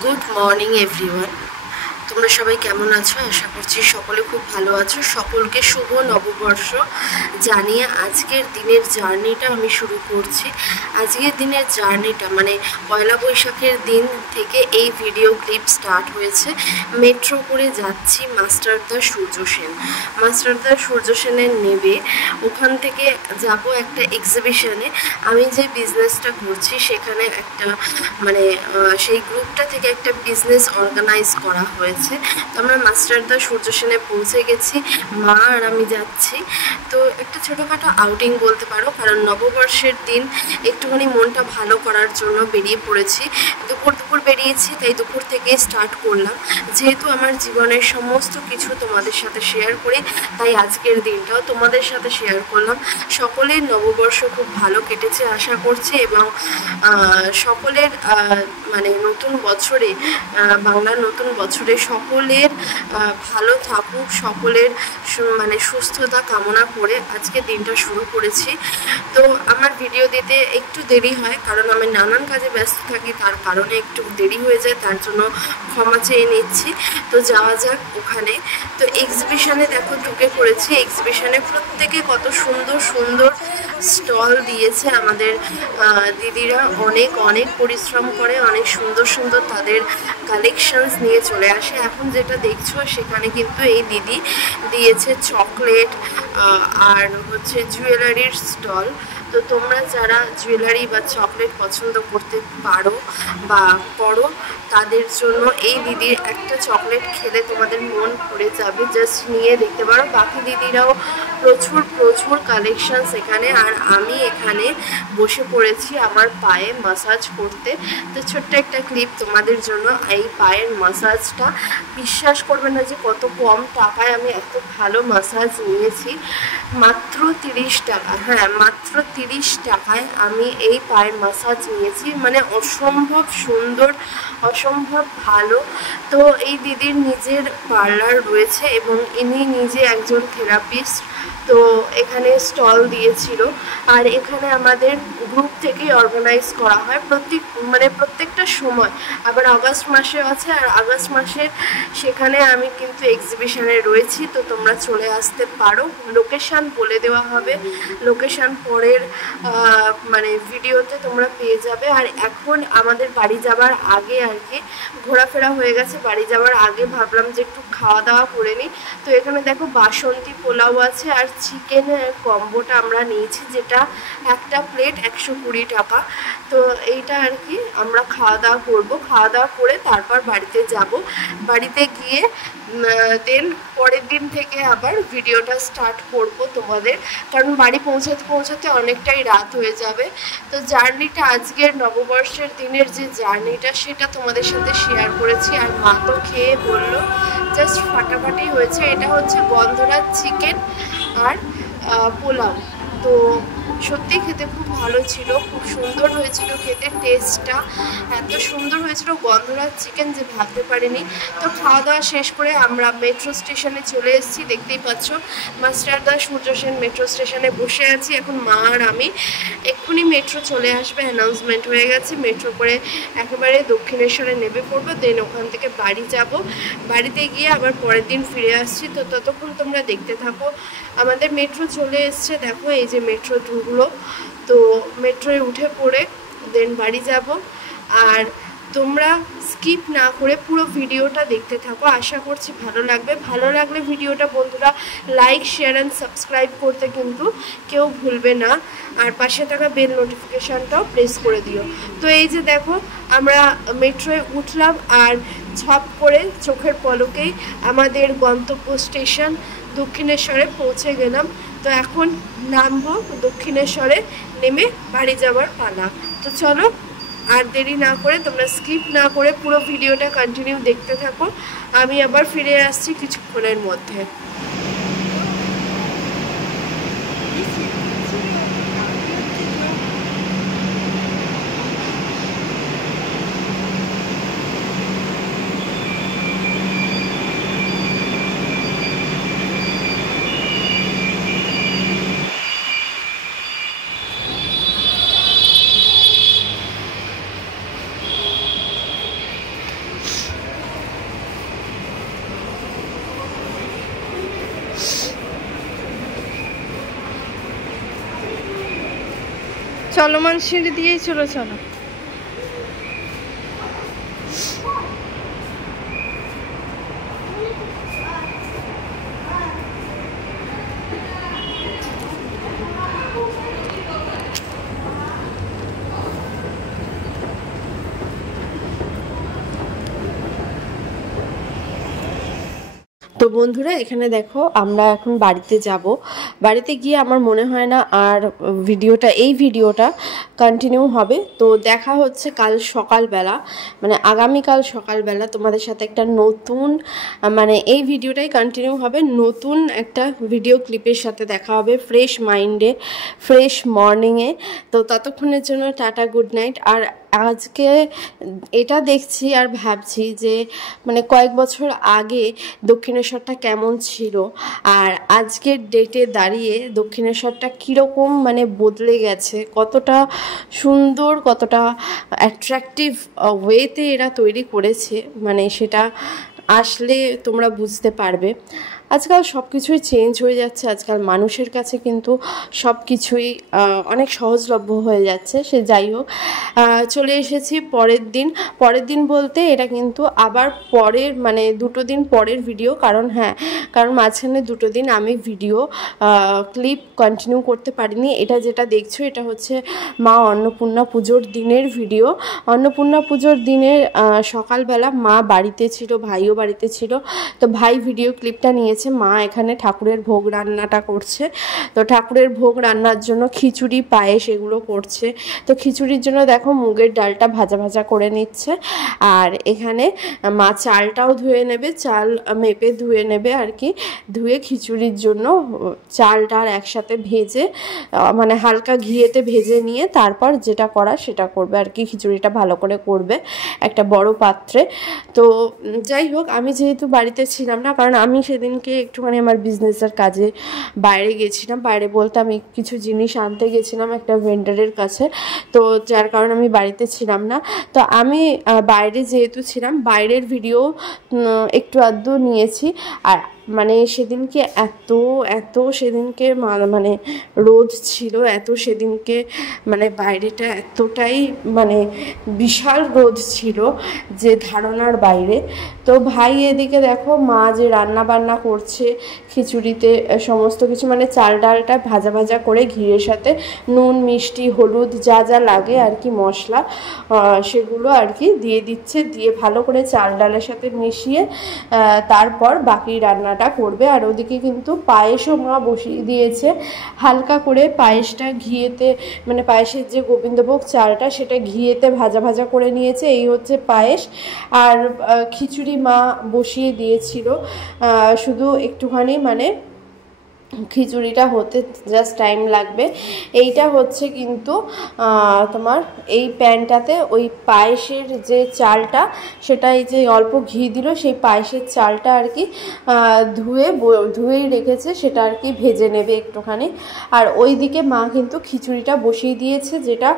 Good morning everyone. তোমরা সবাই কেমন আছো? আশা করছি সকলে খুব ভালো আছো। সকলকে শুভ নববর্ষ জানিয়ে আজকের দিনের জার্নিটা আমি শুরু করছি। আজকের দিনের জার্নিটা মানে পয়লা বৈশাখের দিন থেকে এই ভিডিও ক্লিপ স্টার্ট হয়েছে। মেট্রো করে যাচ্ছি মাস্টারদা সূর্য সেন। মাস্টারদা সূর্য সেনের নেবে ওখান থেকে যাব একটা এক্সিবিশনে। আমি যে বিজনেসটা করছি সেখানে একটা মানে সেই গ্রুপটা থেকে একটা বিজনেস অর্গানাইজ করা হয়েছে। তো আমরা মাস্টারদা সূর্য সেনে পৌঁছে গেছি, মা আর আমি যাচ্ছি। তো একটা ছোটোখাটো আউটিং বলতে পারো, কারণ নববর্ষের দিন একটুখানি মনটা ভালো করার জন্য বেরিয়ে পড়েছি। দুপুর বেরিয়েছি, তাই দুপুর থেকে স্টার্ট করলাম। যেহেতু আমার জীবনের সমস্ত কিছু তোমাদের সাথে শেয়ার করি, তাই আজকের দিনটাও তোমাদের সাথে শেয়ার করলাম। সকলের নববর্ষ খুব ভালো কেটেছে আশা করছি, এবং সকলের মানে নতুন বছরে বাংলার নতুন বছরে সকলের ভালো থাকুক, সকলের মানে সুস্থতা কামনা করে আজকে দিনটা শুরু করেছি। তো আমার ভিডিও দিতে একটু দেরি হয়, কারণ আমি নানান কাজে ব্যস্ত থাকি, তার কারণে একটু দেরি হয়ে যায়, তার জন্য ক্ষমা চেয়ে নিচ্ছি। তো যাওয়া যাক ওখানে। তো এক্সিবিশনে দেখো ঢুকে পড়েছি। এক্সিবিশনে প্রত্যেকে কত সুন্দর সুন্দর স্টল দিয়েছে। আমাদের দিদিরা অনেক অনেক পরিশ্রম করে, অনেক সুন্দর সুন্দর তাদের কালেকশনস নিয়ে চলে আসে। এখন যেটা দেখছো সেখানে কিন্তু এই দিদি দিয়েছে চকলেট আর হচ্ছে জুয়েলারির স্টল। তো তোমরা যারা জুয়েলারি বা চকলেট পছন্দ করতে পারো বা করো, তাদের জন্য এই দিদির একটা চকলেট খেলে তোমাদের মন ভরে যাবে। জাস্ট নিয়ে দেখতে পারো। বাকি দিদিরাও প্রচুর প্রচুর কালেকশনস এখানে। আর আমি এখানে বসে পড়েছি আমার পায়ে মাসাজ করতে। তো ছোট্ট একটা ক্লিপ তোমাদের জন্য। এই পায়ের মাসাজটা বিশ্বাস করবে না যে কত কম টাকায় আমি এত ভালো মাসাজ নিয়েছি। মাত্র 30 টাকা, হ্যাঁ মাত্র 30 টাকায় আমি এই পায়ের মাসাজ নিয়েছি। মানে অসম্ভব সুন্দর, অসম্ভব ভালো। তো এই দিদির নিজের পার্লার রয়েছে এবং ইনি নিজে একজন থেরাপিস্ট। তো এখানে স্টল দিয়েছিল। আর এখানে আমাদের গ্রুপ থেকে অর্গানাইজ করা হয় প্রত্যেকটা সময়। আবার আগস্ট মাসে আছে, আর আগস্ট মাসের সেখানে আমি কিন্তু এক্সিবিশনে রয়েছি। তো তোমরা চলে আসতে পারো। লোকেশান বলে দেওয়া হবে, লোকেশান পরের মানে ভিডিওতে তোমরা পেয়ে যাবে। আর এখন আমাদের বাড়ি যাবার আগে আর কি ঘোরাফেরা হয়ে গেছে। বাড়ি যাওয়ার আগে ভাবলাম যে একটু খাওয়া দাওয়া করে নিই। তো এখানে দেখো বাসন্তী পোলাও আছে আর চিকেন কম্বোটা আমরা নিয়েছি, যেটা একটা প্লেট 120 টাকা। তো এইটা আর কি আমরা খাওয়া দাওয়া করবো। খাওয়া দাওয়া করে তারপর বাড়িতে যাব। বাড়িতে গিয়ে দেন পরের দিন থেকে আবার ভিডিওটা স্টার্ট করব তোমাদের, কারণ বাড়ি পৌঁছাতে পৌঁছাতে অনেকটাই রাত হয়ে যাবে। তো জার্নিটা আজকের নববর্ষের দিনের যে জার্নিটা সেটা তোমাদের সাথে শেয়ার করেছি। আর মা তো খেয়ে বললো জাস্ট ফাটাফাটি হয়েছে। এটা হচ্ছে গন্ধরাজ চিকেন আর পোলাও। তো সত্যি খেতে খুব ভালো ছিল, খুব সুন্দর হয়েছিল খেতে। টেস্টটা এত সুন্দর হয়েছিল গন্ধরাজ চিকেন যে ভাবতে পারিনি। তো খাওয়া দাওয়া শেষ করে আমরা মেট্রো স্টেশনে চলে এসেছি। দেখতেই পাচ্ছ মাস্টারদা সূর্য সেন মেট্রো স্টেশনে বসে আছি। এখন মা আর আমি এক্ষুনি মেট্রো চলে আসবে, অ্যানাউন্সমেন্ট হয়ে গেছে। মেট্রো করে একেবারে দক্ষিণেশ্বরে নেমে পড়বো, দেন ওখান থেকে বাড়ি যাব। বাড়িতে গিয়ে আবার পরের দিন ফিরে আসছি। তো ততক্ষণ তোমরা দেখতে থাকো। আমাদের মেট্রো চলে এসছে, দেখো এই যে মেট্রো ঢুকলো। তো মেট্রোয় উঠে পড়ে দেন বাড়ি যাব। আর তোমরা স্কিপ না করে পুরো ভিডিওটা দেখতে থাকো, আশা করছি ভালো লাগবে। ভালো লাগলে ভিডিওটা বন্ধুরা লাইক, শেয়ার অ্যান্ড সাবস্ক্রাইব করতে কিন্তু কেউ ভুলবে না। আর পাশে থাকা বেল নোটিফিকেশানটাও প্রেস করে দিও। তো এই যে দেখো আমরা মেট্রোয় উঠলাম, আর ঝপ করে চোখের পলকেই আমাদের গন্তব্য স্টেশন দক্ষিণেশ্বরে পৌঁছে গেলাম। তো এখন নামবো দক্ষিণেশ্বরে, নেমে বাড়ি যাওয়ার পালা। তো চলো আর দেরি না করে তোমরা স্কিপ না করে পুরো ভিডিওটা কন্টিনিউ দেখতে থাকো। আমি আবার ফিরে আসছি কিছুক্ষণের মধ্যে। চলমান সিঁড়ি দিয়েই চলো। তো বন্ধুরা এখানে দেখো আমরা এখন বাড়িতে যাব। বাড়িতে গিয়ে আমার মনে হয় না আর এই ভিডিওটা কন্টিনিউ হবে। তো দেখা হচ্ছে কাল সকালবেলা, মানে আগামীকাল সকালবেলা তোমাদের সাথে একটা নতুন, মানে এই ভিডিওটাই কন্টিনিউ হবে, নতুন একটা ভিডিও ক্লিপের সাথে দেখা হবে, ফ্রেশ মাইন্ডে, ফ্রেশ মর্নিংয়ে। তো ততক্ষণের জন্য টাটা, গুড নাইট। আর আজকে এটা দেখছি আর ভাবছি যে মানে কয়েক বছর আগে দক্ষিণেশ্বরটা কেমন ছিল, আর আজকের ডেটে দাঁড়িয়ে দক্ষিণেশ্বরটা কীরকম মানে বদলে গেছে, কতটা সুন্দর, কতটা অ্যাট্রাকটিভ ওয়েতে এরা তৈরি করেছে, মানে সেটা আসলে তোমরা বুঝতে পারবে। আজকাল সব কিছুই চেঞ্জ হয়ে যাচ্ছে, আজকাল মানুষের কাছে কিন্তু সব কিছুই অনেক সহজলভ্য হয়ে যাচ্ছে। সে যাই হোক, চলে এসেছি পরের দিন বলতে এটা কিন্তু আবার পরের মানে 2 দিন পরের ভিডিও, কারণ মাঝখানে 2 দিন আমি ভিডিও ক্লিপ কন্টিনিউ করতে পারিনি। এটা যেটা দেখছো এটা হচ্ছে মা অন্নপূর্ণা পুজোর দিনের ভিডিও। অন্নপূর্ণা পুজোর দিনের সকালবেলা মা বাড়িতে ছিল, ভাইও বাড়িতে ছিল। তো ভাই ভিডিও ক্লিপটা নিয়েছে। মা এখানে ঠাকুরের ভোগ রান্নাটা করছে। তো ঠাকুরের ভোগ রান্নার জন্য খিচুড়ি, পায়েস এগুলো করছে। তো খিচুড়ির জন্য দেখো মুগের ডালটা ভাজা ভাজা করে নিচ্ছে। আর এখানে মা চালটাও ধুয়ে নেবে, চাল মেপে ধুয়ে নেবে আর কি। ধুয়ে খিচুড়ির জন্য চালটা একসাথে ভেজে, মানে হালকা ঘিয়েতে ভেজে নিয়ে তারপর যেটা করা সেটা করবে আর কি। খিচুড়িটা ভালো করে করবে একটা বড় পাত্রে। তো যাই হোক, আমি যেহেতু বাড়িতে ছিলাম না, কারণ আমি সেদিনকে একটুখানি আমার বিজনেসের কাজে বাইরে গেছিলাম। বাইরে বলতে আমি কিছু জিনিস আনতে গেছিলাম একটা ভেন্ডারের কাছে, তো যার কারণে আমি বাড়িতে ছিলাম না। তো আমি বাইরে যেহেতু ছিলাম, বাইরের ভিডিও একটু আধটু নিয়েছি। আর মানে সেদিনকে এত সেদিনকে মানে রোদ ছিল, সেদিনকে মানে বাইরেটা এতটাই মানে বিশাল রোদ ছিল যে ধারণার বাইরে। তো ভাই এদিকে দেখো মা যে রান্না বান্না করছে খিচুড়িতে সমস্ত কিছু, মানে চাল ডালটা ভাজা ভাজা করে ঘিয়ের সাথে নুন, মিষ্টি, হলুদ যা যা লাগে আর কি মশলা, সেগুলো আর কি দিয়ে দিচ্ছে। দিয়ে ভালো করে চাল ডালের সাথে মিশিয়ে তারপর বাকি রান্নাটা করবে। আর ওদিকে কিন্তু পায়েসও মা বসিয়ে দিয়েছে। হালকা করে পায়েসটা ঘিয়েতে, মানে পায়েসের যে গোবিন্দভোগ চালটা সেটা ঘিয়েতে ভাজা ভাজা করে নিয়েছে, এই হচ্ছে পায়েস। আর খিচুড়ি মা বসিয়ে দিয়েছিল, শুধু একটুখানি মানে খিচুড়িটা হতে জাস্ট টাইম লাগবে। এইটা হচ্ছে কিন্তু তোমার এই প্যানটাতে ওই পায়েসের যে চালটা, সেটা এই যে অল্প ঘি দিল, সেই পায়েসের চালটা আর কি ধুয়েই রেখেছে, সেটা আর কি ভেজে নেবে একটুখানি। আর ওই দিকে মা কিন্তু খিচুড়িটা বসিয়ে দিয়েছে, যেটা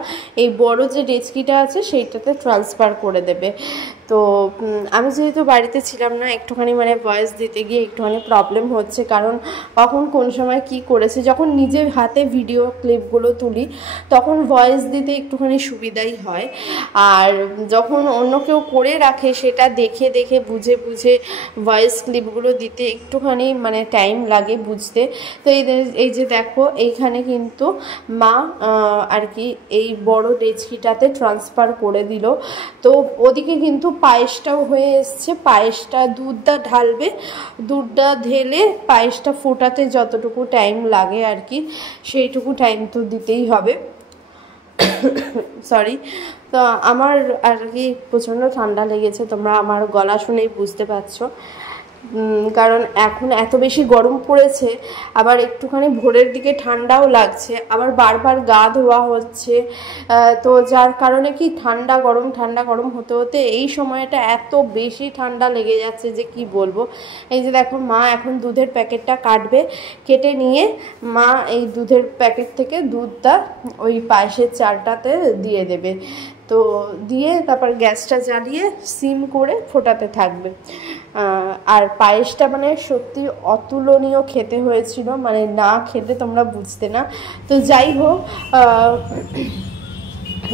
এই বড় যে ডেচকিটা আছে সেইটাতে ট্রান্সফার করে দেবে। তো আমি যেহেতু বাড়িতে ছিলাম না, একটুখানি মানে ভয়েস দিতে গিয়ে একটুখানি প্রবলেম হচ্ছে, কারণ কখন কোন সময় কি করেছে, যখন নিজে হাতে ভিডিও ক্লিপগুলো তুলি তখন ভয়েস দিতে একটুখানি সুবিধাই হয়। আর যখন অন্য কেউ করে রাখে সেটা দেখে দেখে বুঝে বুঝে ভয়েস ক্লিপগুলো দিতে একটুখানি মানে টাইম লাগে বুঝতে। তো এই যে দেখো এইখানে কিন্তু মা আর কি এই বড় ডেচকিটাতে ট্রান্সফার করে দিল। তো ওদিকে কিন্তু পায়েসটাও হয়ে এসছে। পায়েসটা দুধটা ঢালবে, দুধটা ঢেলে পায়েসটা ফোটাতে যতটুকু টাইম লাগে আর কি, সেইটুকু টাইম তো দিতেই হবে। সরি। তো আমার আর কি প্রচণ্ড ঠান্ডা লেগেছে, তোমরা আমার গলা শুনেই বুঝতে পারছো। কারণ এখন এত বেশি গরম পড়েছে, আবার একটুখানি ভোরের দিকে ঠান্ডাও লাগছে, আবার বারবার গা ধোয়া হচ্ছে। তো যার কারণে কি ঠান্ডা গরম হতে হতে এই সময়টা এত বেশি ঠান্ডা লেগে যাচ্ছে যে কি বলবো। এই যে দেখো মা এখন দুধের প্যাকেটটা কাটবে, কেটে নিয়ে মা এই দুধের প্যাকেট থেকে দুধটা ওই পায়েসের চালটাতে দিয়ে দেবে। তো দিয়ে তারপর গ্যাসটা জ্বালিয়ে সিম করে ফোটাতে থাকবে। আর পায়েসটা মানে সত্যি অতুলনীয় খেতে হয়েছিল, মানে না খেলে তোমরা বুঝতে না। তো যাই হোক,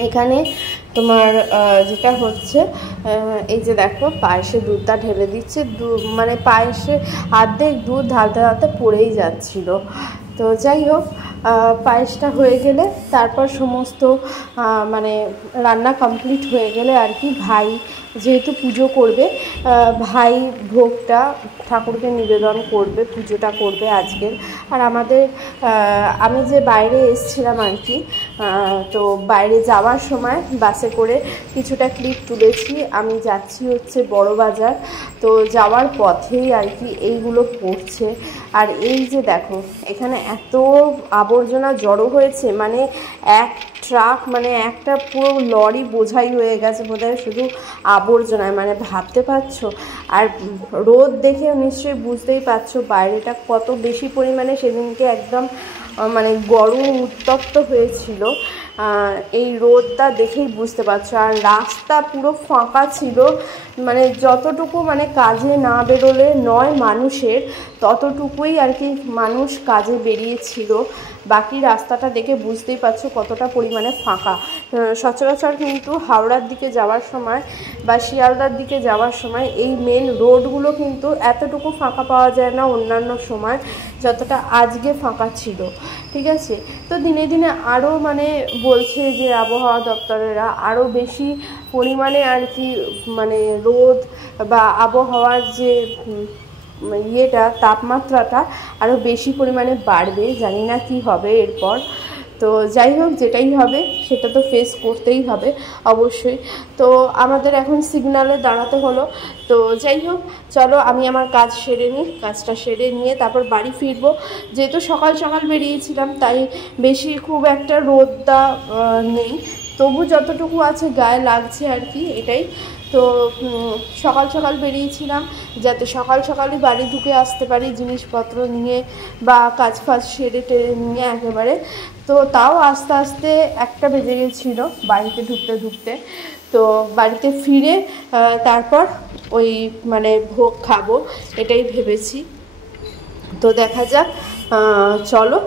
এখানে তোমার যেটা হচ্ছে এই যে দেখো পায়েসে দুধটা ঢেলে দিচ্ছে, মানে পায়েসে অর্ধেক দুধ ঢালতে ঢালতে পড়েই যাচ্ছিল। তো যাই হোক, পায়েসটা হয়ে গেলে তারপর সমস্ত মানে রান্না কমপ্লিট হয়ে গেলে আর কি, ভাই যেহেতু পুজো করবে, ভাই ভোগটা ঠাকুরকে নিবেদন করবে, পুজোটা করবে আজকের। আর আমাদের আমি যে বাইরে এসেছিলাম আর কি, তো বাইরে যাওয়ার সময় বাসে করে কিছুটা ক্লিপ তুলেছি। আমি যাচ্ছি হচ্ছে বড় বাজার, তো যাওয়ার পথেই আর কি এইগুলো পড়ছে। আর এই যে দেখো এখানে এত আবর্জনা জড়ো হয়েছে, মানে এক ট্রাক, মানে একটা পুরো লরি বোঝাই হয়ে গেছে বোধহয় শুধু আবর্জনায়, মানে ভাবতে পারছো। আর রোদ দেখেও নিশ্চয়ই বুঝতেই পারছো বাইরেটা কত বেশি পরিমাণে সেদিনকে একদম মানে গরম উত্তপ্ত হয়েছিল। এই রোদটা দেখেই বুঝতে পারছো। আর রাস্তা পুরো ফাঁকা ছিল, মানে যতটুকু মানে কাজে না বেরোলে নয় মানুষের, ততটুকুই আর কি মানুষ কাজে বেরিয়েছিল। বাকি রাস্তাটা দেখে বুঝতেই পারছো কতটা পরিমাণে ফাঁকা। সচরাচর কিন্তু হাওড়ার দিকে যাওয়ার সময় বা শিয়ালদার দিকে যাওয়ার সময় এই মেন রোডগুলো কিন্তু এতটুকু ফাঁকা পাওয়া যায় না অন্যান্য সময়, যতটা আজকে ফাঁকা ছিল। ঠিক আছে, তো দিনে দিনে আরও মানে বলছে যে আবহাওয়া দপ্তরেরা আরও বেশি পরিমাণে আর কি মানে রোদ বা আবহাওয়ার যে ইয়েটা, তাপমাত্রাটা আরও বেশি পরিমাণে বাড়বে। জানি না কি হবে এরপর। তো যাই হোক, যেটাই হবে সেটা তো ফেস করতেই হবে অবশ্যই। তো আমাদের এখন সিগনালে দাঁড়াতে হলো। তো যাই হোক, চলো আমি আমার কাজ সেরে নিই, কাজটা সেরে নিয়ে তারপর বাড়ি ফিরবো। যেহেতু সকাল সকাল বেরিয়েছিলাম তাই বেশি খুব একটা রোদটা নেই, তবু যতটুকু আছে গায়ে লাগছে আর কি, এটাই। তো সকাল সকাল বেরিয়েছিলাম যাতে সকাল সকালই বাড়ি ঢুকে আসতে পারি জিনিসপত্র নিয়ে বা কাজ ফাজ সেরে টেরে নিয়ে একেবারে। তো তাও আস্তে আস্তে 1টা বেজে গেছিলো বাড়িতে ঢুকতে ঢুকতে। তো বাড়িতে ফিরে তারপর ওই মানে ভোগ খাবো এটাই ভেবেছি। তো দেখা যাক, চলো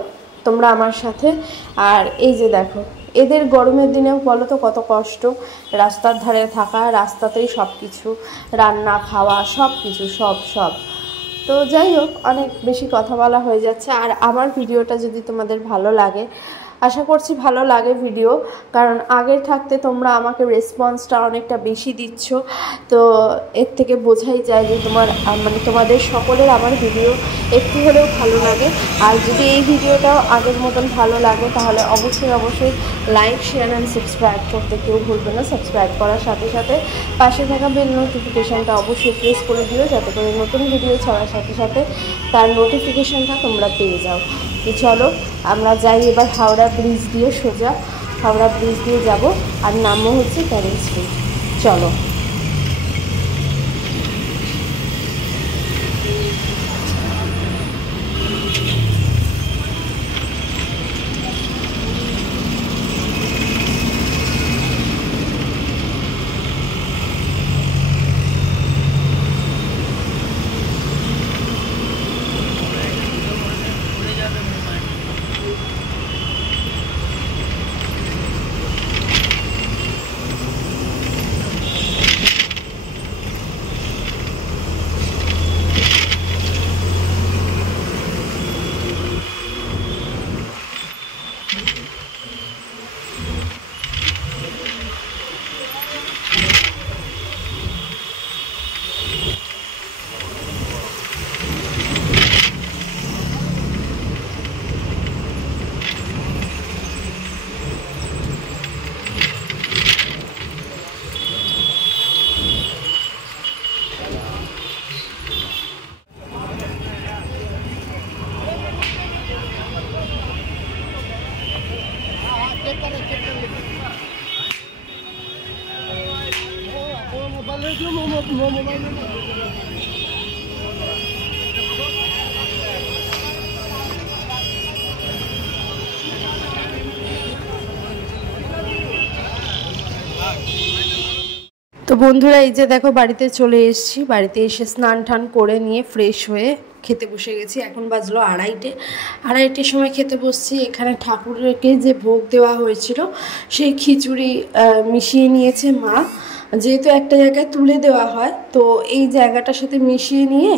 তোমরা আমার সাথে। আর এই যে দেখো এদের গরমের দিনেও বলো তো কত কষ্ট, রাস্তার ধারে থাকা, রাস্তাতেই সব কিছু রান্না খাওয়া সব কিছু সব। তো যাই হোক, অনেক বেশি কথা বলা হয়ে যাচ্ছে। আর আমার ভিডিওটা যদি তোমাদের ভালো লাগে, আশা করছি ভালো লাগে ভিডিও, কারণ আগের থাকতে তোমরা আমাকে রেসপন্সটা অনেকটা বেশি দিচ্ছ। তো এর থেকে বোঝাই যায় যে মানে তোমাদের সকলের আমার ভিডিও একটু হলেও ভালো লাগে। আর যদি এই ভিডিওটাও আগের মতন ভালো লাগে তাহলে অবশ্যই লাইক, শেয়ার অ্যান্ড সাবস্ক্রাইব করতে কেউ ভুলবে না। সাবস্ক্রাইব করার সাথে সাথে পাশে থাকা বেল নোটিফিকেশানটা অবশ্যই প্রেস করে দিও, যাতে করে নতুন ভিডিও ছাড়ার সাথে সাথে তার নোটিফিকেশানটা তোমরা পেয়ে যাও। তো চলো আমরা যাই এবার হাওড়া ব্রিজ দিয়ে, সোজা হাওড়া ব্রিজ দিয়ে যাব। আর নামও হচ্ছে ক্যানিং স্ট্রিট। চলো। তো বন্ধুরা এই যে দেখো বাড়িতে চলে এসেছি। বাড়িতে এসে স্নান টান করে নিয়ে ফ্রেশ হয়ে খেতে বসে গেছি। এখন বাজলো 2:30টার সময় খেতে বসছি। এখানে ঠাকুরকে যে ভোগ দেওয়া হয়েছিল সেই খিচুড়ি মিশিয়ে নিয়েছে মা। যেহেতু একটা জায়গায় তুলে দেওয়া হয়, তো এই জায়গাটার সাথে মিশিয়ে নিয়ে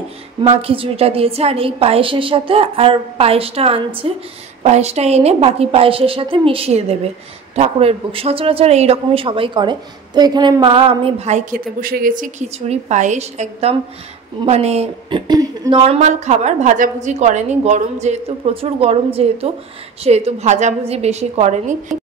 মা খিচুড়িটা দিয়েছে। আর এই পায়েসের সাথে আর পায়েসটা আনছে, পায়েসটা এনে বাকি পায়েসের সাথে মিশিয়ে দেবে ঠাকুরের ভোগ। সচরাচর এইরকমই সবাই করে। তো এখানে মা, আমি, ভাই খেতে বসে গেছি। খিচুড়ি পায়েস একদম মানে নর্মাল খাবার, ভাজাভুজি করেনি। গরম যেহেতু, প্রচুর গরম যেহেতু, সেহেতু ভাজাভুজি বেশি করেনি।